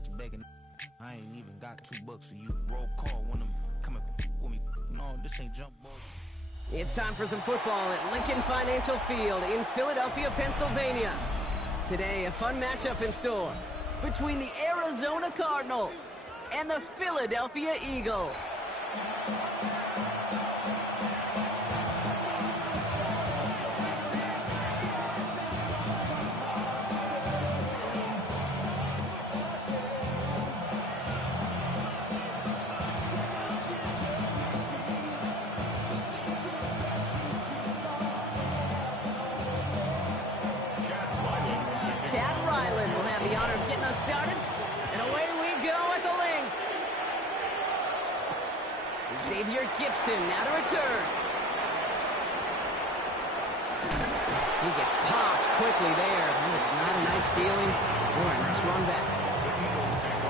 clutch begging. I ain't even got $2 for you. Roll call when I'm coming with me. No, this ain't jump ball. It's time for some football at Lincoln Financial Field in Philadelphia, Pennsylvania. Today, a fun matchup in store between the Arizona Cardinals and the Philadelphia Eagles. Will have the honor of getting us started, and away we go at the link. Xavier Gibson now to return. He gets popped quickly there. That is not a nice feeling or a nice run back.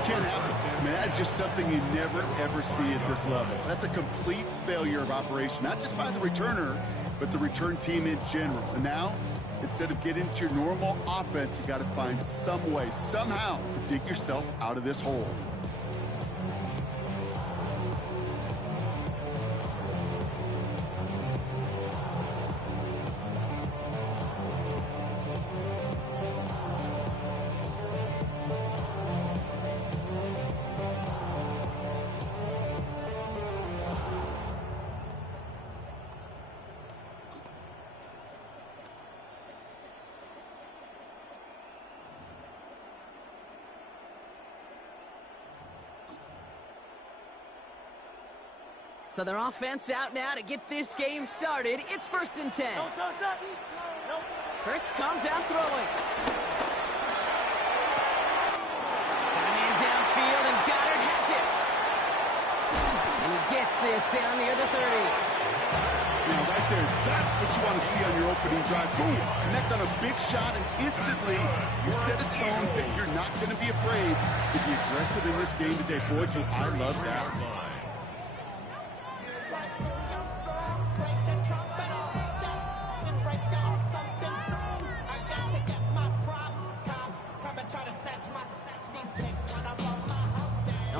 Can't happen. I mean, that's just something you never, ever see at this level. That's a complete failure of operation, not just by the returner, but the return team in general. And now, instead of getting into your normal offense, you got to find some way, somehow, to dig yourself out of this hole. So their offense out now to get this game started. It's 1st and 10. Hurts comes out throwing. Got a man downfield, and Goddard has it. And he gets this down near the 30. Now, right there, that's what you want to see on your opening drive. Boom! Connect on a big shot, and instantly you set a tone that you're not going to be afraid to be aggressive in this game today. Boy, do I love that.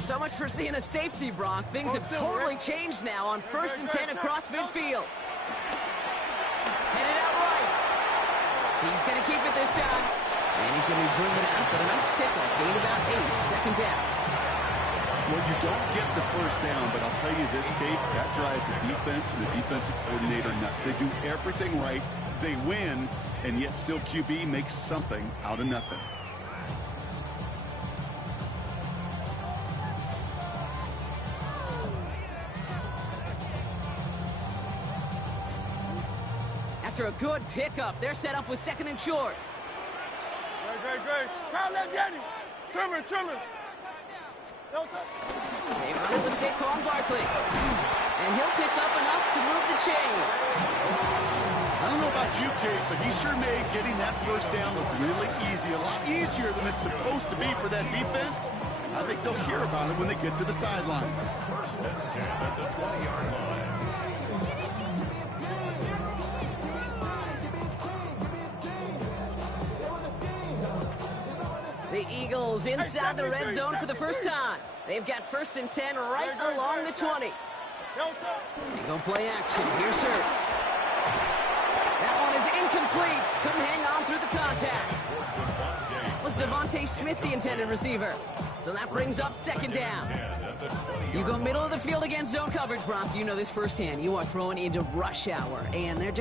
So much for seeing a safety, Brock. Things have totally changed now on 1st and 10 across midfield. Headed out right. He's going to keep it this time. And he's going to be driven out, but a nice pickup. Gain about 8, 2nd down. Well, you don't get the 1st down, but I'll tell you this, Kate, that drives the defense and the defensive coordinator nuts. They do everything right. They win, and yet still QB makes something out of nothing. After a good pickup, they're set up with 2nd and short. Great. Kyle, let's get him. Trimmer. They run it with Saquon Barkley. And he'll pick up enough to move the chains. I don't know about you, Kate, but he sure made getting that 1st down look really easy. A lot easier than it's supposed to be for that defense. I think they'll hear about it when they get to the sidelines. 1st and 10 at the 20-yard line. The Eagles inside the red zone for the first time. They've got 1st and 10 right along the 20. They go play action. Here's Hurts. That one is incomplete. Couldn't hang on through the contact. Was Devontae Smith the intended receiver? So that brings up 2nd down. You go middle of the field against zone coverage, Brock. You know this firsthand. You are throwing into rush hour, and there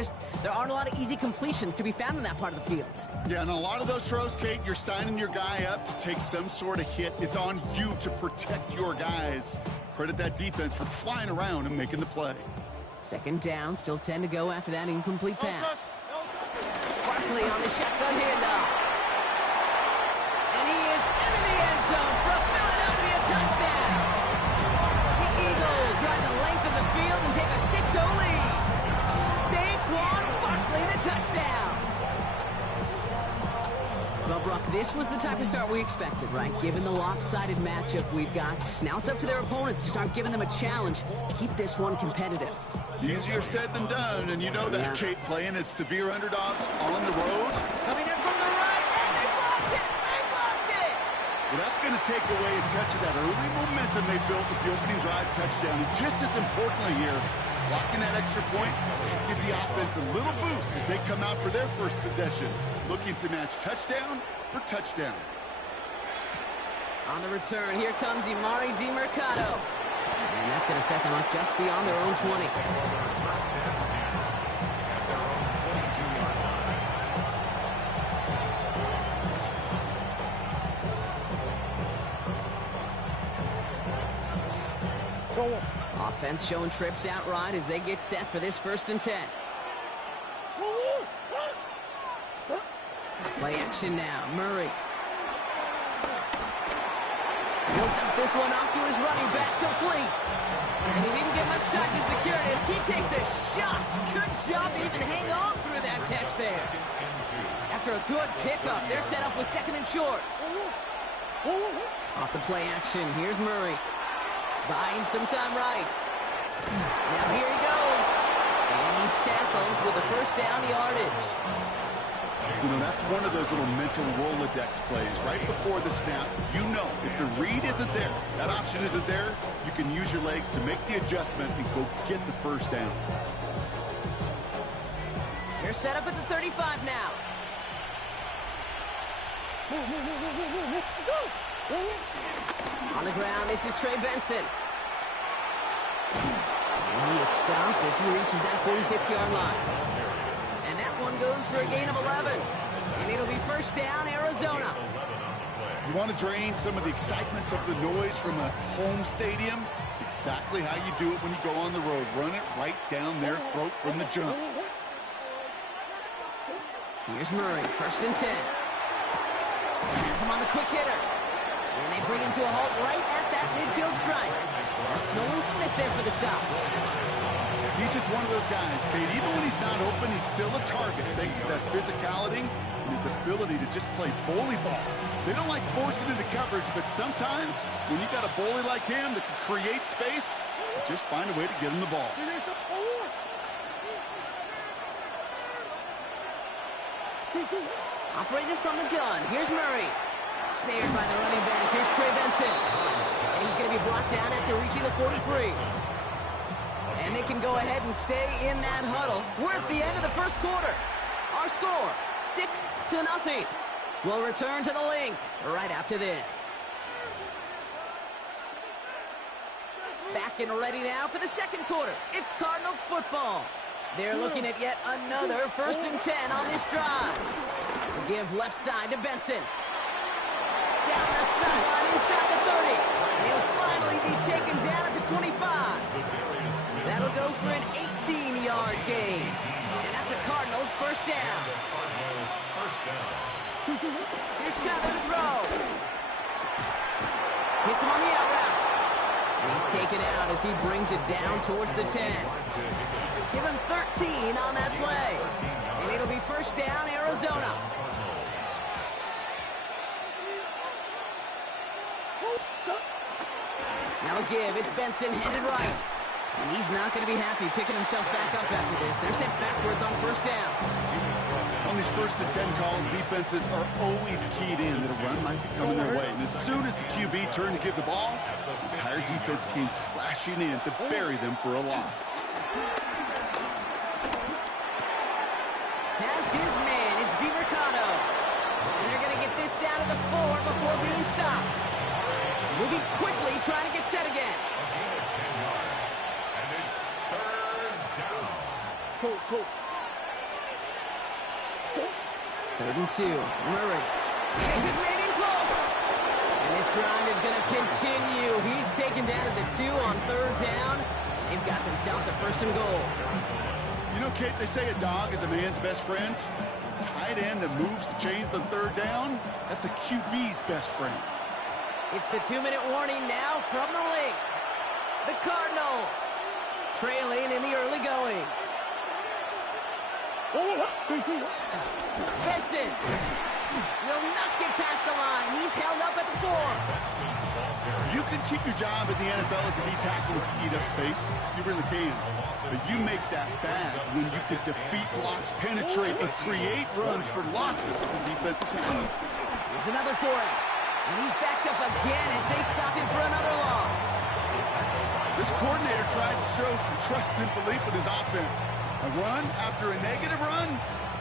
aren't a lot of easy completions to be found in that part of the field. Yeah, and a lot of those throws, Kate, you're signing your guy up to take some sort of hit. It's on you to protect your guys. Credit that defense for flying around and making the play. 2nd down, still 10 to go after that incomplete pass. Barkley on the shotgun handoff. And he is into the end zone for a Philadelphia touchdown. The Eagles drive the length of the field and take a 6-0 lead. Saquon Barkley, the touchdown. Well, Brock, this was the type of start we expected, right? Given the lopsided matchup we've got, now it's up to their opponents to start giving them a challenge. Keep this one competitive. Easier said than done, and you know that, Kate, playing as severe underdogs on the road. Coming in from the right, and they blocked it! They blocked it! Well, that's going going to take away a touch of that early momentum they built with the opening drive touchdown. And just as importantly here, blocking that extra point should give the offense a little boost as they come out for their first possession, looking to match touchdown for touchdown. On the return, here comes Emari DeMercado. And that's going to set them up just beyond their own 20. Offense showing trips outright as they get set for this 1st and 10. Play action now. Murray. He'll dump this one off to his running back, complete. And he didn't get much time to secure it as he takes a shot. Good job to even hang on through that catch there. After a good pickup, they're set up with 2nd and short. Off the play action, here's Murray. Buying some time right. Now here he goes. And he's tackled with a 1st down yardage. You know, that's one of those little mental Rolodex plays. Right before the snap, you know if the read isn't there, that option isn't there, you can use your legs to make the adjustment and go get the 1st down. They're set up at the 35 now. On the ground, this is Trey Benson. And he is stopped as he reaches that 46-yard line. And that one goes for a gain of 11. And it'll be 1st down, Arizona. You want to drain some of the excitements of the noise from a home stadium? It's exactly how you do it when you go on the road. Run it right down their throat from the jump. Here's Murray, 1st and 10. Has him on the quick hitter. And they bring him to a halt right at that midfield stripe. That's Nolan Smith there for the stop. He's just one of those guys, Kate. Even when he's not open, he's still a target thanks to that physicality and his ability to just play bully ball. They don't like forcing into coverage, but sometimes when you got a bully like him that can create space, just find a way to get him the ball. Operating from the gun. Here's Murray. Snared by the running back. Here's Trey Benson. And he's going to be brought down after reaching the 43. And they can go ahead and stay in that huddle. We're at the end of the 1st quarter. Our score, 6-0. We'll return to the link right after this. Back and ready now for the 2nd quarter. It's Cardinals football. They're looking at yet another 1st and 10 on this drive. Give left side to Benson. Down the sideline inside the 30. And he'll finally be taken down at the 25. That'll go for an 18-yard gain. And that's a Cardinals 1st down. Here's Katty to throw. Hits him on the out route. And he's taken out as he brings it down towards the 10. Give him 13 on that play. And it'll be 1st down, Arizona. Now a give. It's Benson headed right. And he's not going to be happy picking himself back up after this. They're sent backwards on 1st down. On these 1st and 10 calls, defenses are always keyed in that a run might be coming their way. And as soon as the QB turned to give the ball, the entire defense came crashing in to bury them for a loss. Has his man. It's DeMercado. And they're going to get this down to the 4 before being stopped. Moving quickly, trying to get set again. And it's 3rd down. Coach. 3rd and 2. Murray. This is made in close. And this drive is going to continue. He's taken down at the 2 on 3rd down. They've got themselves a 1st and goal. You know, Kate, they say a dog is a man's best friend. Tight end that moves the chains on 3rd down, that's a QB's best friend. It's the 2-minute warning now from the link. The Cardinals trailing in the early going. Benson will not get past the line. He's held up at the 4. You can keep your job in the NFL as a D tackle if you eat up space. You really can. But you make that bad when you can defeat blocks, penetrate, and create runs for losses as a defensive tackle. Here's another for him. And he's backed up again as they stop him for another loss. This coordinator tried to show some trust and belief in his offense. A run after a negative run?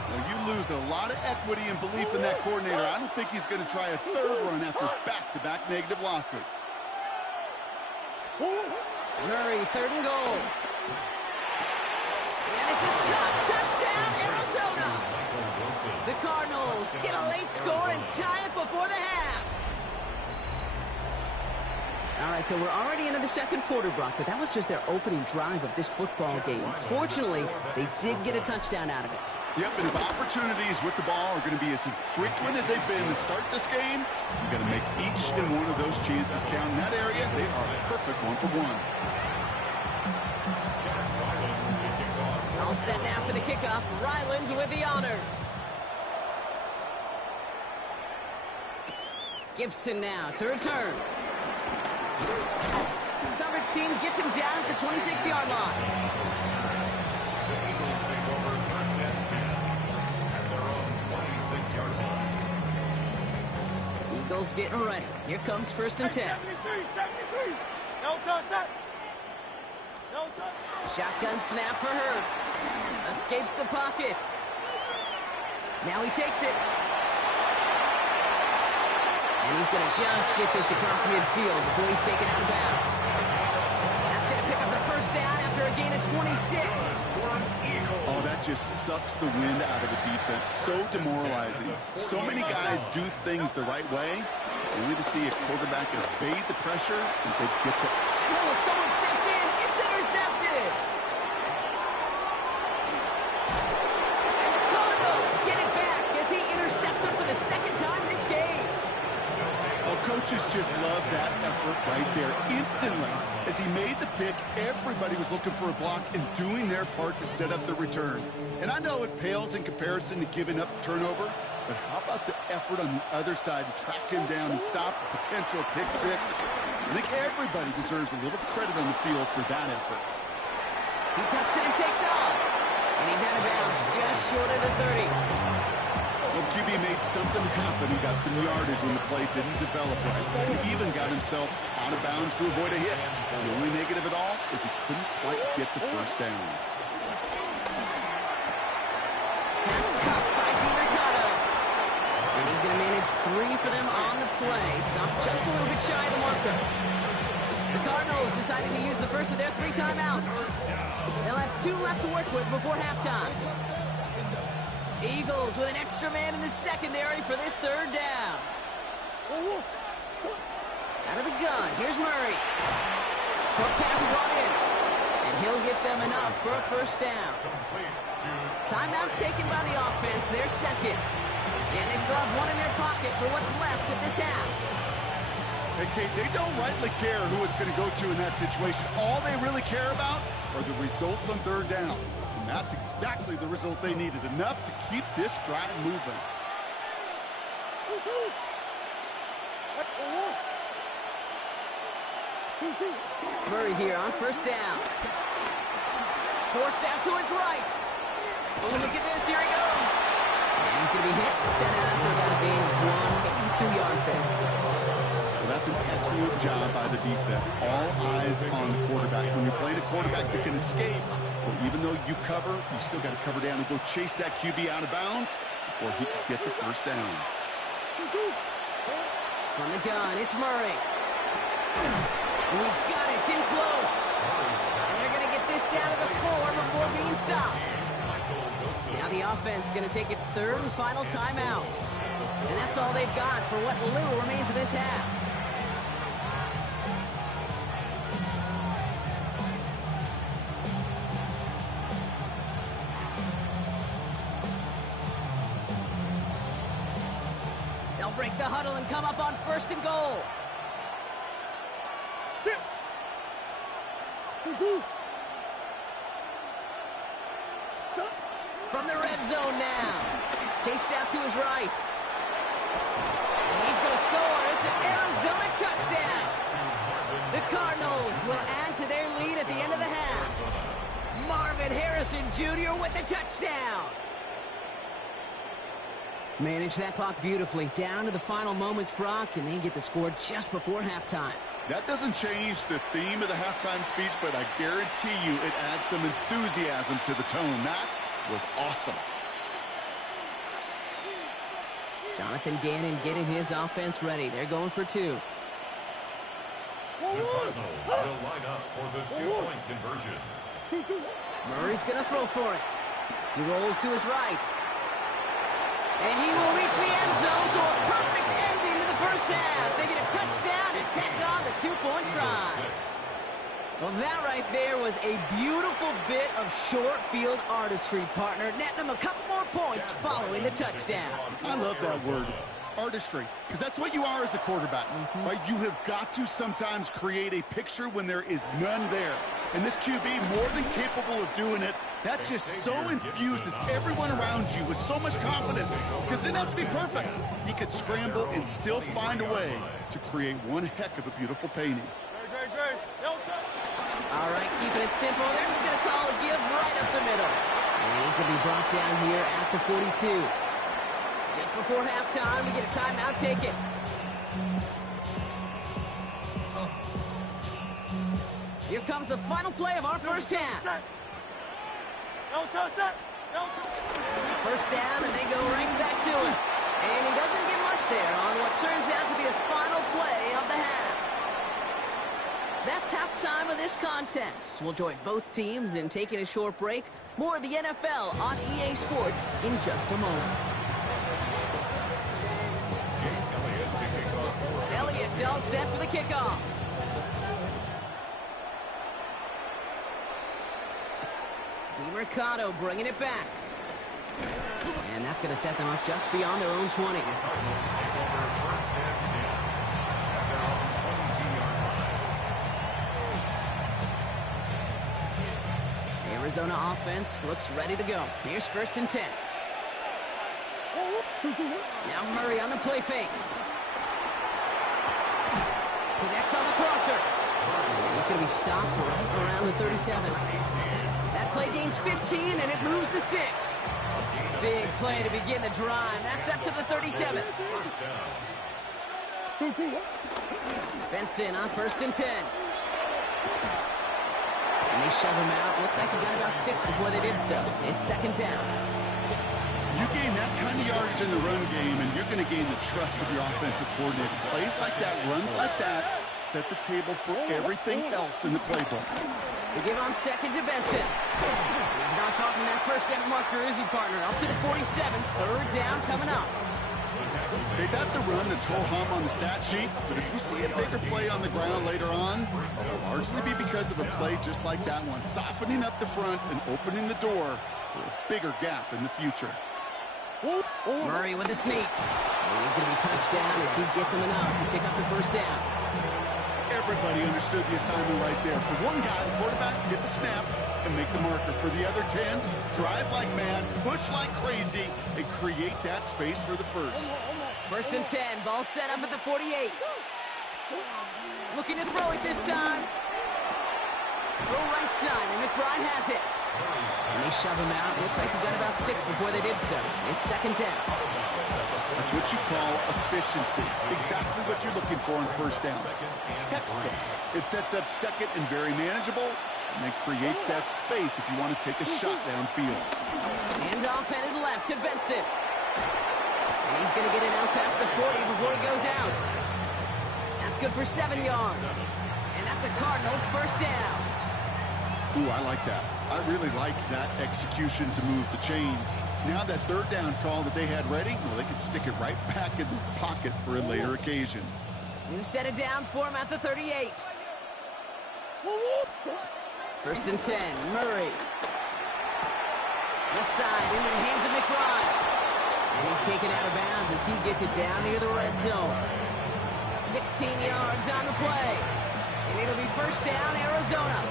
Well, you lose a lot of equity and belief in that coordinator. I don't think he's going to try a third run after back-to-back negative losses. Murray, 3rd and goal. And this is caught. Touchdown, Arizona. The Cardinals get a late score and tie it before the half. All right, so we're already into the second quarter, Brock, but that was just their opening drive of this football game. Fortunately, they did get a touchdown out of it. Yep, and if opportunities with the ball are going to be as infrequent as they've been to start this game, you got to make each and one of those chances count. In that area, they are perfect 1-for-1. All set now for the kickoff. Ryland with the honors. Gibson now to return. Coverage team gets him down at the 26-yard line. The Eagles take over 1st and 10 at their own 26-yard line. Eagles getting ready. Here comes 1st and 10. 73. No touch. No touch. Shotgun snap for Hurts. Escapes the pocket. Now he takes it. And he's going to just get this across midfield before he's taken out of bounds. That's going to pick up the 1st down after a gain of 26. Oh, that just sucks the wind out of the defense. So demoralizing. So many guys do things the right way. Only to see a quarterback evade the pressure and they get the... Oh, someone stepped in. It's intercepted. And the Cardinals get it back as he intercepts him for the 2nd time this game. Oh, coaches just love that effort right there. Instantly, as he made the pick, everybody was looking for a block and doing their part to set up the return. And I know it pales in comparison to giving up the turnover, but how about the effort on the other side to track him down and stop a potential pick six? I think everybody deserves a little credit on the field for that effort. He tucks it and takes off. And he's out of bounds just short of the 30. Well, QB made something happen. He got some yardage when the play didn't develop right. He even got himself out of bounds to avoid a hit. The only negative at all is he couldn't quite get the 1st down. Pass cut by DeRicardo. And he's going to manage 3 for them on the play. Stop just a little bit shy of the marker. The Cardinals deciding to use the first of their 3 timeouts. They'll have 2 left to work with before halftime. Eagles with an extra man in the secondary for this 3rd down. Out of the gun, here's Murray. Short pass brought in. And he'll get them enough for a 1st down. Timeout taken by the offense, their 2nd. And they still have 1 in their pocket for what's left of this half. Hey, Kate, they don't rightly care who it's going to go to in that situation. All they really care about are the results on 3rd down. And that's exactly the result they needed. Enough to keep this drive moving. Murray here on 1st down. Forced out to his right. Oh, look at this. Here he goes. And he's going to be hit. Sent out for about a gain of 1, maybe 2 yards there. Well, that's an excellent job by the defense. All eyes on the quarterback. When you're playing a quarterback that can escape, well, even though you cover, you still got to cover down and go chase that QB out of bounds before he can get the 1st down. From the gun, it's Murray. Oh, he's got it. It's in close. And they're going to get this down to the 4 before being stopped. Now the offense going to take its 3rd and final timeout. And that's all they've got for what little remains of this half. They'll break the huddle and come up on 1st and goal. From the red zone now. Chased out to his right. And he's going to score. It's an Arizona touchdown. The Cardinals will add to their lead at the end of the half. Marvin Harrison Jr. with the touchdown. Manage that clock beautifully. Down to the final moments, Brock, and they get the score just before halftime. That doesn't change the theme of the halftime speech, but I guarantee you it adds some enthusiasm to the tone. That was awesome. Jonathan Gannon getting his offense ready. They're going for two. The Cardinals will line up for the two-point conversion. Murray's going to throw for it. He rolls to his right. And he will reach the end zone, so a perfect ending to the first half. They get a touchdown and tack on the two-point try. Well, that right there was a beautiful bit of short field artistry, partner, netting them a couple more points following the touchdown. I love that word, artistry, because that's what you are as a quarterback, right? You have got to sometimes create a picture when there is none there. And this QB, more than capable of doing it, that just so infuses everyone around you with so much confidence, because it didn't have to be perfect. He could scramble and still find a way to create one heck of a beautiful painting. All right, keeping it simple. They're just going to call a give right up the middle. And he's going to be brought down here at the 42. Just before halftime, we get a timeout taken. Here comes the final play of our first half. First down, and they go right back to it. And he doesn't get much there on what turns out to be the final play of the half. That's halftime of this contest. We'll join both teams in taking a short break. More of the NFL on EA Sports in just a moment. Elliott's all set for the kickoff. DeMercado bringing it back. And that's going to set them up just beyond their own 20. Arizona offense looks ready to go. Here's 1st and 10. Now Murray on the play fake. Connects on the crosser. And he's going to be stopped right around the 37. That play gains 15, and it moves the sticks. Big play to begin the drive. That's up to the 37. Benson on 1st and 10. And they shove him out. Looks like he got about 6 before they did so. It's 2nd down. You gain that kind of yardage in the run game, and you're going to gain the trust of your offensive coordinator. Plays like that, runs like that, set the table for everything else in the playbook. They give on 2nd to Benson. He's not far from that first down marker, is he, partner? Up to the 47. 3rd down coming up. Hey, that's a run that's ho-hum on the stat sheet, but if you see a bigger play on the ground later on, it'll largely be because of a play just like that one, softening up the front and opening the door for a bigger gap in the future. Murray with a sneak. And he's going to be touched down as he gets him enough to pick up the 1st down. Everybody understood the assignment right there. For one guy, the quarterback, get the snap and make the marker. For the other 10, drive like mad, push like crazy, and create that space for the 1st. 1st and 10, ball set up at the 48. Looking to throw it this time. Throw right side, and McBride has it. And they shove him out. Looks like he got about 6 before they did so. It's 2nd down. That's what you call efficiency. Exactly what you're looking for on 1st down. Textbook. It sets up 2nd and very manageable, and then creates that space if you want to take a shot downfield. Hand off headed left to Benson. And he's going to get it out past the 40 before he goes out. That's good for 7 yards. And that's a Cardinals 1st down. Ooh, I like that. I really like that execution to move the chains. Now that 3rd down call that they had ready, well, they could stick it right back in the pocket for a later occasion. New set of downs for him at the 38. 1st and 10, Murray. Left side into the hands of McBride. And he's taken out of bounds as he gets it down near the red zone. 16 yards on the play. And it'll be 1st down, Arizona.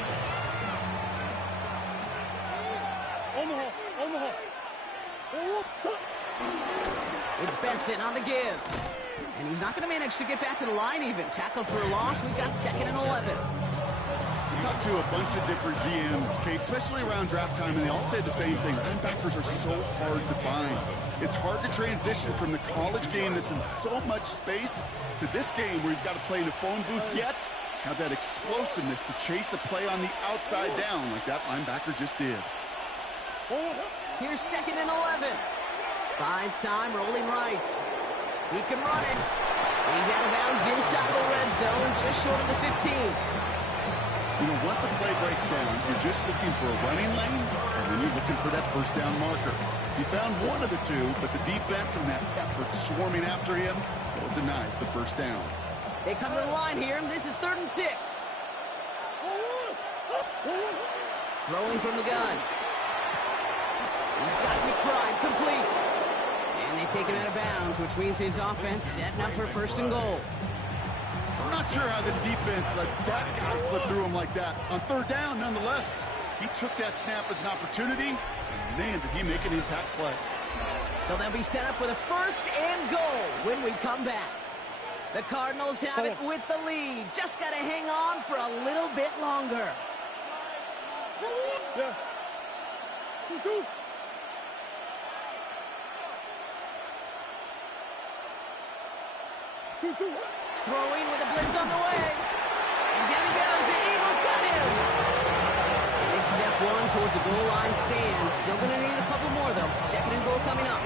It's Benson on the give. And he's not going to manage to get back to the line even. Tackled for a loss. We've got 2nd and 11. I talked to a bunch of different GMs, Kate, especially around draft time, and they all say the same thing. Linebackers are so hard to find. It's hard to transition from the college game that's in so much space to this game where you've got to play in a phone booth, yet have that explosiveness to chase a play on the outside down like that linebacker just did. Here's 2nd and 11. Buys time, rolling right. He can run it. He's out of bounds inside the red zone, just short of the 15. You know, once a play breaks down, you're just looking for a running lane, and then you're looking for that first down marker. He found one of the two, but the defense and that effort swarming after him, well, denies the first down. They come to the line here. This is 3rd and 6. Throwing from the gun. He's got McBride complete. And they take him out of bounds, which means his offense setting up for 1st and goal. I'm not sure how this defense let that guy slip through him like that. On 3rd down, nonetheless, he took that snap as an opportunity, and man, did he make an impact play. So they'll be set up with a 1st and goal when we come back. The Cardinals have it with the lead. Just got to hang on for a little bit longer. Yeah. 2-2. Throwing with a blitz on the way. And down he goes. The Eagles got him. And it's step 1 towards the goal line stand. Still going to need a couple more, though. 2nd and goal coming up.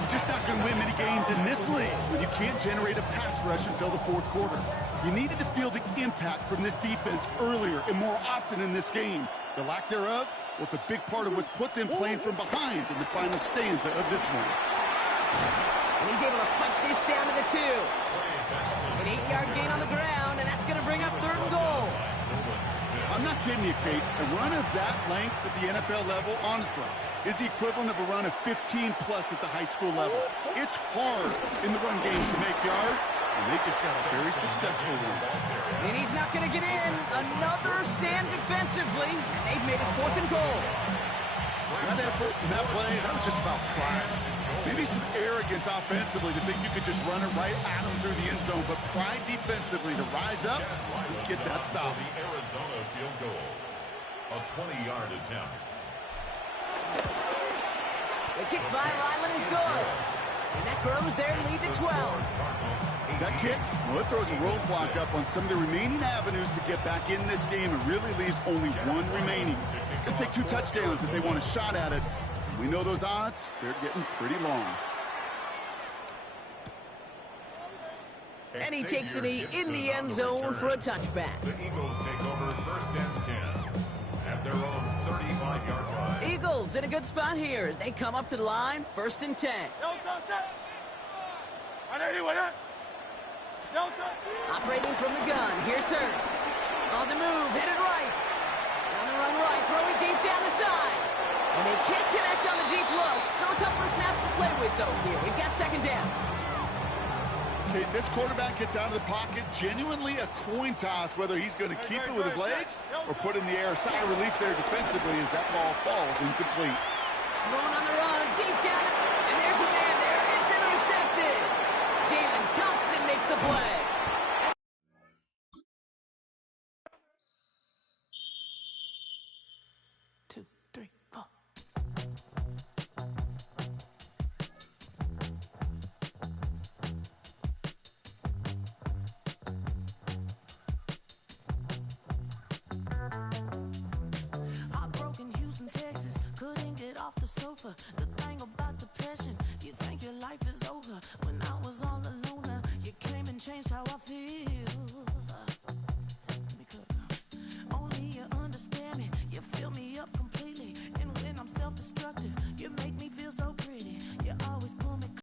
You're just not going to win many games in this league when you can't generate a pass rush until the 4th quarter. You needed to feel the impact from this defense earlier and more often in this game. The lack thereof, well, it's a big part of what's put them playing from behind in the final stanza of this one. And he's able to fight this down to the 2. An 8-yard gain on the ground, and that's going to bring up 3rd and goal. I'm not kidding you, Kate. A run of that length at the NFL level, honestly, is the equivalent of a run of 15-plus at the high school level. It's hard in the run game to make yards, and they just got a very successful one. And he's not going to get in. Another stand defensively, and they've made it 4th and goal. That effort and that play, that was just about pride. Maybe some arrogance offensively to think you could just run it right at him through the end zone, but pride defensively to rise up and get that stop. The Arizona field goal, a 20-yard attempt. The kick by Ryland is good. And that grows their lead to 12. That kick, well, it throws a roadblock up on some of the remaining avenues to get back in this game and really leaves only one remaining. It's going to take 2 touchdowns if they want a shot at it. We know those odds, they're getting pretty long. And he takes a knee in the end zone for a touchback. The Eagles take over 1st and 10 at their own 35-yard line. Eagles in a good spot here as they come up to the line, 1st and 10. Operating from the gun, here's Hurts. On the move, headed right. On the run right, throwing deep down the side. And they can't connect on the deep look. Still a couple of snaps to play with, though, here. We've got 2nd down. Okay, this quarterback gets out of the pocket. Genuinely a coin toss whether he's going to keep it with his legs or put it in the air. Sigh of relief there defensively as that ball falls incomplete. Throwing on the run, deep down. And there's a man there. It's intercepted. Jalen Thompson makes the play. Texas, couldn't get off the sofa. The thing about depression, you think your life is over. When I was all alone, you came and changed how I feel.